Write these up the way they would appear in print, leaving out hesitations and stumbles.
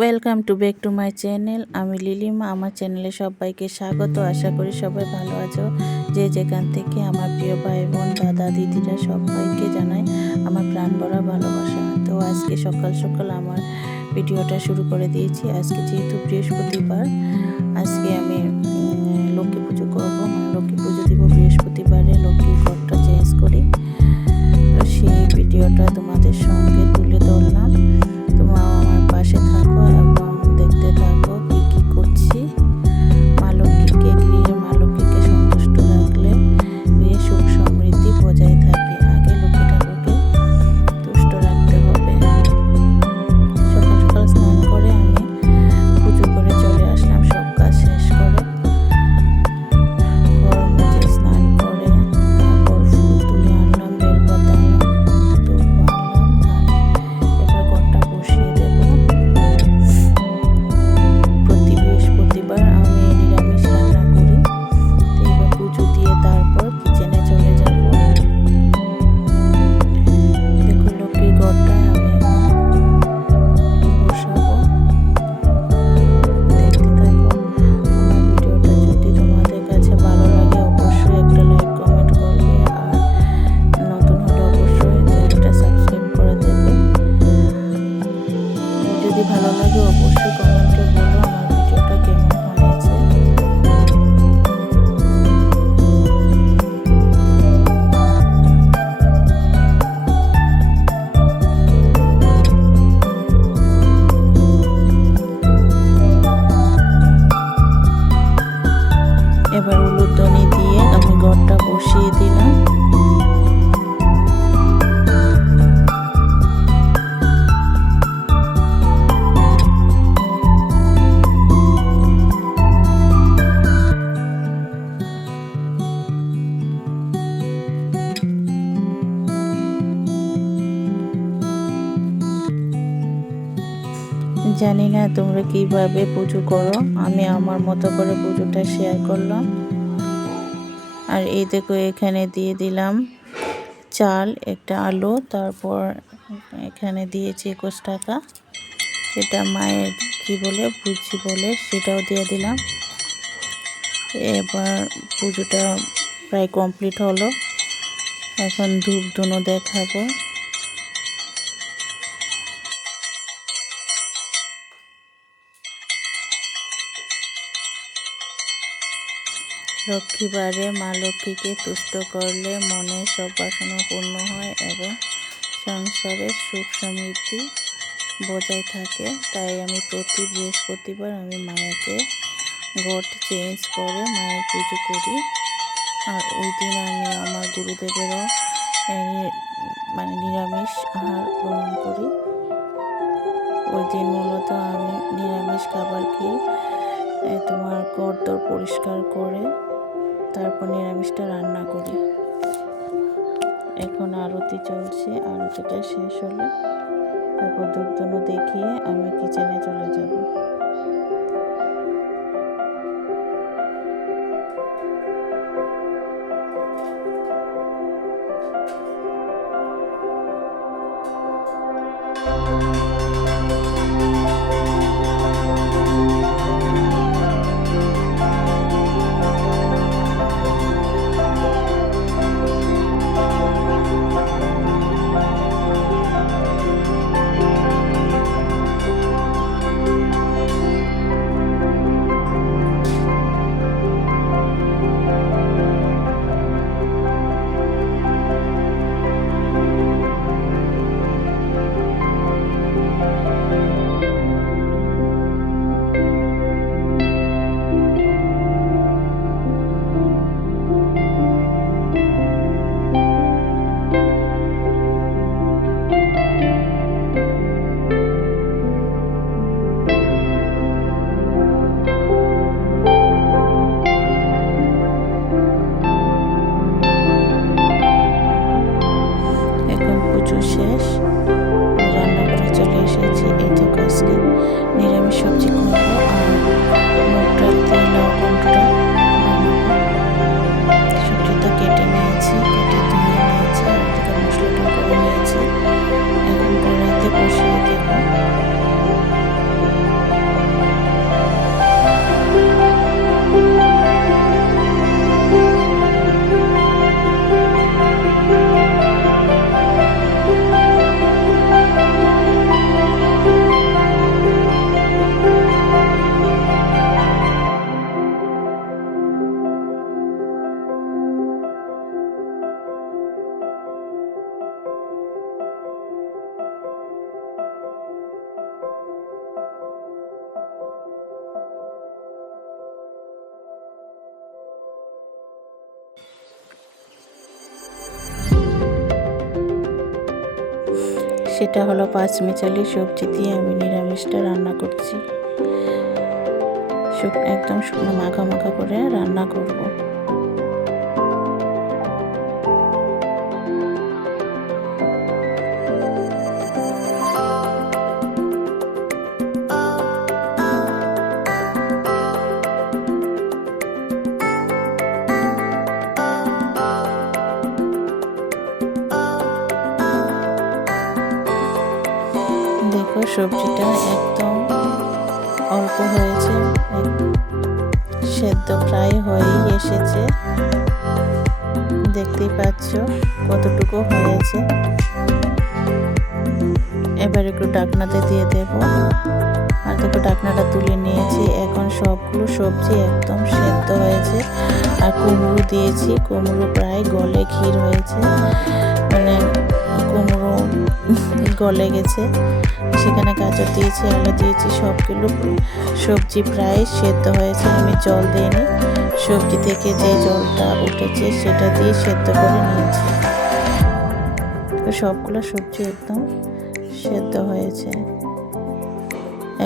Welcome to back to my channel. আমি লিলিমা। আমার চ্যানেলে সবাইকে স্বাগত। আশা করি সবাই ভালো আছো। যে যেখান থেকে আমার প্রিয় ভাই বোন দাদা দিদিরা সবাইকে জানাই আমার প্রাণ ভরা ভালোবাসা। তো আজকে সকাল সকাল আমার ভিডিওটা শুরু করে দিয়েছি। আজকে যেহেতু বৃহস্পতিবার, আজকে আমি লক্ষ্মী পুজো করবো। লক্ষ্মী পুজো দিব বৃহস্পতিবারে, লক্ষ্মীর ঘরটা চেঞ্জ করি। তো সেই ভিডিওটা তোমাদের সঙ্গে তুলে ধরলাম। তোমরা আমার পাশে থাকো এবং দেখতে থাকো কি কি করছি। মা লক্ষ্মীকে, গৃহে মা লক্ষ্মীকে সন্তুষ্ট রাখলে গৃহে সুখ সমৃদ্ধি বজায় থাকে। আগে লক্ষ্মী ঠাকুরকে তুষ্ট রাখতে হবে। সকাল সকাল স্নান করে আমি পুজো করে চলে আসলাম, সব কাজ শেষ করে ঘর মুছে স্নান করে তারপর ফুল তুলে আনলাম, বেলপাতা আনলাম, ধূপ আনলাম। এবার ঘরটা বসিয়ে দেব। প্রতি বৃহস্পতিবার আমি নিরামিষ রান্না করি। তো এবার পুজো দিয়ে তারপর কিচেনে চলে যাব। দেখো লক্ষ্মীর ঘরটা আমি বসাবো। দেখতে থাকো আমার ভিডিওটা। যদি তোমাদের কাছে ভালো লাগে অবশ্যই একটা লাইক কমেন্ট করবে, আর নতুন হলে অবশ্যই চ্যানেলটা সাবস্ক্রাইব করে দেবে। যদি ভালো লাগে অবশ্যই কমেন্টে বলো আমার ভিডিওটা কেমন হয়েছে। এবার উলুধ্বনি দিয়ে আমি ঘরটা বসিয়ে দিলাম। জানি না তোমরা কিভাবে পুজো করো, আমি আমার মতো করে পুজোটা শেয়ার করলাম। আর এই দেখো এখানে দিয়ে দিলাম চাল, একটা আলু, তারপর এখানে দিয়েছি 21 টাকা। এটা মায়ের কি বলে বুঝি বলে, সেটাও দিয়ে দিলাম। এবার পুজোটা প্রায় কমপ্লিট হলো। এখন ধূপ ধুনো দেখাবো। লক্ষ্মীবারে মা লক্ষ্মীকে তুষ্ট করলে মনের সব বাসনা পূর্ণ হয় এবং সংসারে সুখ সমৃদ্ধি বজায় থাকে। তাই আমি প্রতি বৃহস্পতিবার আমি মায়াকে ঘট চেঞ্জ করে মায়ের পুজো করি। আর ওই দিন আমি আমার গুরুদেবেরও নিরামিষ আহার গ্রহণ করি। ওই দিন মূলত আমি নিরামিষ খাবার খেয়ে তোমার ঘরদোর পরিষ্কার করে তারপর নিরামিষটা রান্না করি। এখন আরতি চলছে, আরতিটা শেষ হলে তারপর ধূপধুনো দেখিয়ে আমি কিচেনে চলে যাব। সেটা হলো পাঁচমিশালি সবজি দিয়ে আমি নিরামিষটা রান্না করছি। একদম শুকনো মাখা মাখা করে রান্না করব। দেখো সবজিটা একদম অল্প হয়েছে, সেদ্ধ প্রায় হয়েই এসেছে। দেখতেই পাচ্ছ কতটুকু হয়েছে। এবার একটু ঢাকনাতে দিয়ে দেব। আর দেখো ঢাকনাটা তুলে নিয়েছি। এখন সবগুলো সবজি একদম সেদ্ধ হয়েছে। আর কুমড়ো দিয়েছি, কুমড়ো প্রায় গলে ক্ষীর হয়েছে, মানে কুমড়ো গলে গেছে। সেখানে গাজর দিয়েছি, আলু দিয়েছি, সবগুলো সবজি প্রায় সেদ্ধ হয়েছে। আমি জল দিইনি, সবজি থেকে যে জলটা উঠেছে সেটা দিয়ে সেদ্ধ করে নিয়েছি। সবগুলো সবজি একদম সেদ্ধ হয়েছে।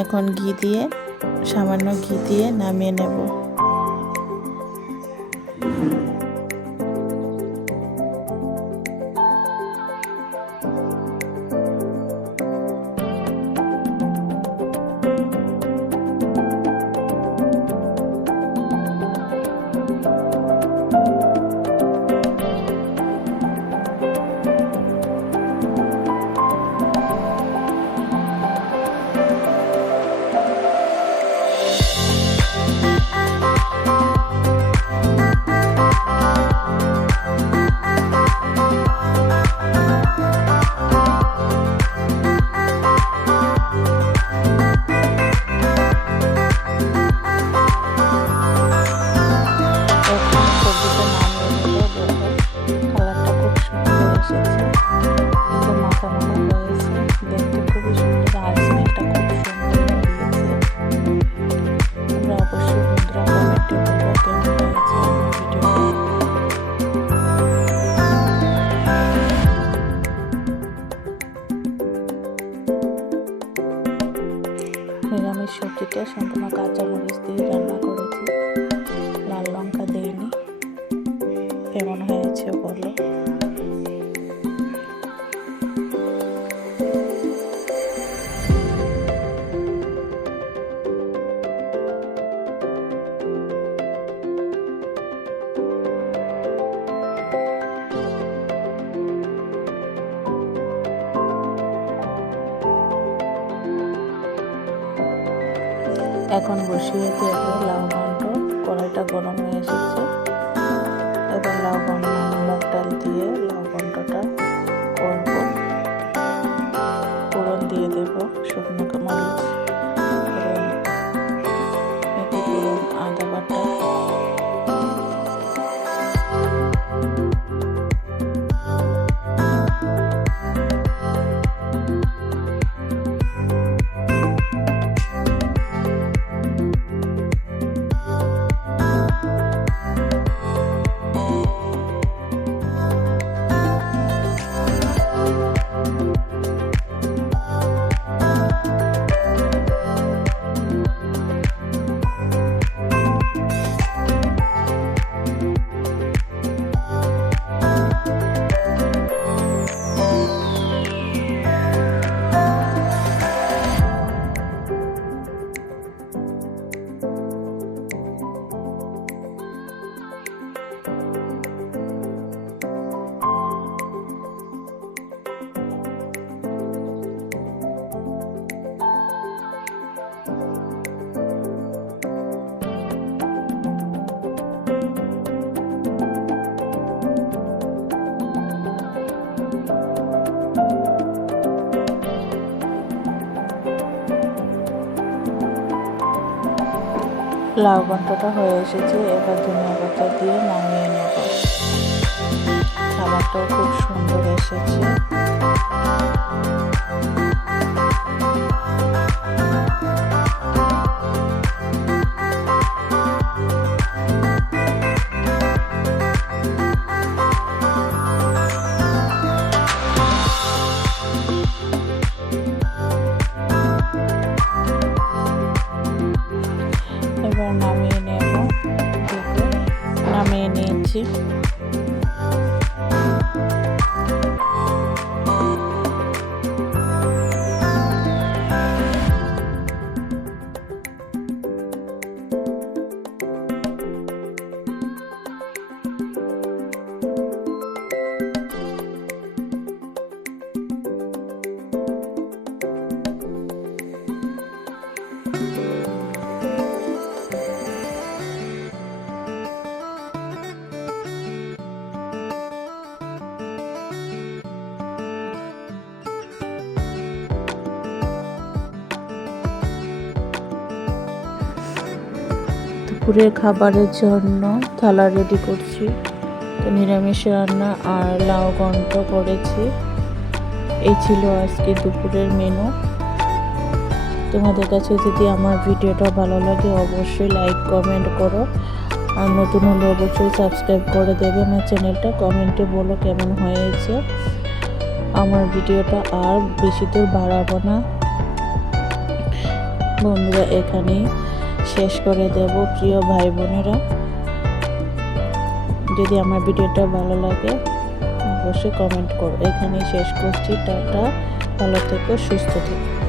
এখন ঘি দিয়ে, সামান্য ঘি দিয়ে নামিয়ে নেব। নিরামিষ সবজিটা সম্পূর্ণ কাঁচামরিচ দিয়ে রান্না করেছি, লাল লঙ্কা দিইনি। কেমন হয়েছে বলো। এখন বসিয়ে দেব লাউ ঘন্ট। কড়াইটা গরম হয়ে এসেছে। এবার লাউ ঘন্ট, মুগ ডাল দিয়ে লাউ ঘন্টটা করব। ফোড়ন দিয়ে দেব শুকনো মরিচ, ফোড়ন, আদা বাটা, লাউ ঘন্টটা হয়ে এসেছে। এবার ধনিয়া পাতা দিয়ে নামিয়ে নেব। খাবারটাও খুব সুন্দর এসেছে। করছি। দুপুরের খাবারের জন্য থালা রেডি করছি। তো নিরামিষ রান্না আর লাউ ঘন্ট করেছি। এই ছিল আজকে দুপুরের মেনু। তোমাদের কাছে যদি আমার ভিডিওটা ভালো লাগে অবশ্যই লাইক কমেন্ট করো, আর নতুন হলে অবশ্যই সাবস্ক্রাইব করে দেবে আমার চ্যানেলটা। কমেন্টে বলো কেমন হয়েছে আমার ভিডিওটা। আর বেশি দূর বাড়াবো না বন্ধুরা, এখানেই শেষ করে দেব। প্রিয় ভাই বোনেরা, যদি আমার ভিডিওটা ভালো লাগে অবশ্যই কমেন্ট করো। এখানেই শেষ করছি। টাটা, ভালো থেকো, সুস্থ থেকো।